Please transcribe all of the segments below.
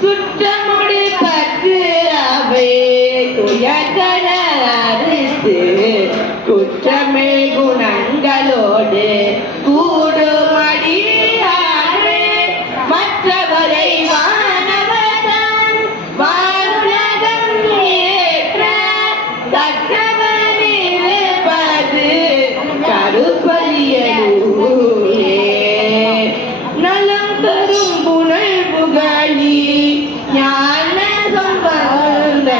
சுற்றமுடி பற்று அவை துயர்கட அறுத்து குற்றமே குணங்களோடு கூடுமடியாறு மற்றவரை வானவதம் வானுலகம் ஏற்ற கற்றவனிருப்பது கருப்பலியலூரே நலம் தரும் புனல் புகழி ஞான சம்பந்த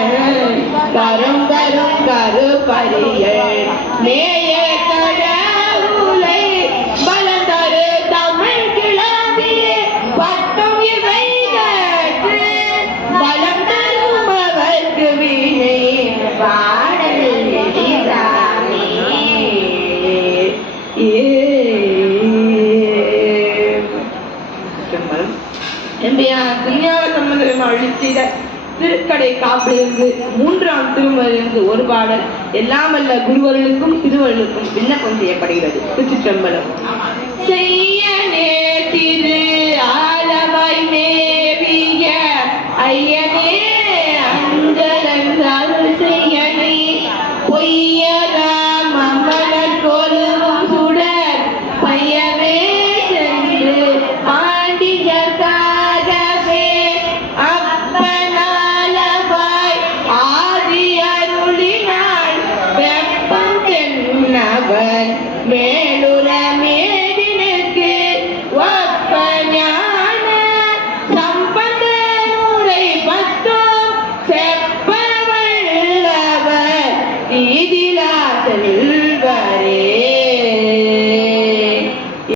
கரும் கரும் கருப்பலிய மேய கடவுளை பலந்தரு தமிழ் கிளம்பி பட்டும் இவை கற்று பலம் தரும் அவர்க்கு வீணை பாடல் எதிராமே திருஞான சம்பந்தர் அருளிச் செய்த திருக்கடை காப்பிலிருந்து 3ஆம் திருமலிருந்து ஒரு பாடல் எல்லாம் வல்ல குருவர்களுக்கும் திருவர்களுக்கும் விண்ணப்பம் செய்யப்படுகிறது. திருச்சிற்றம்பலம். செய்யனே திரு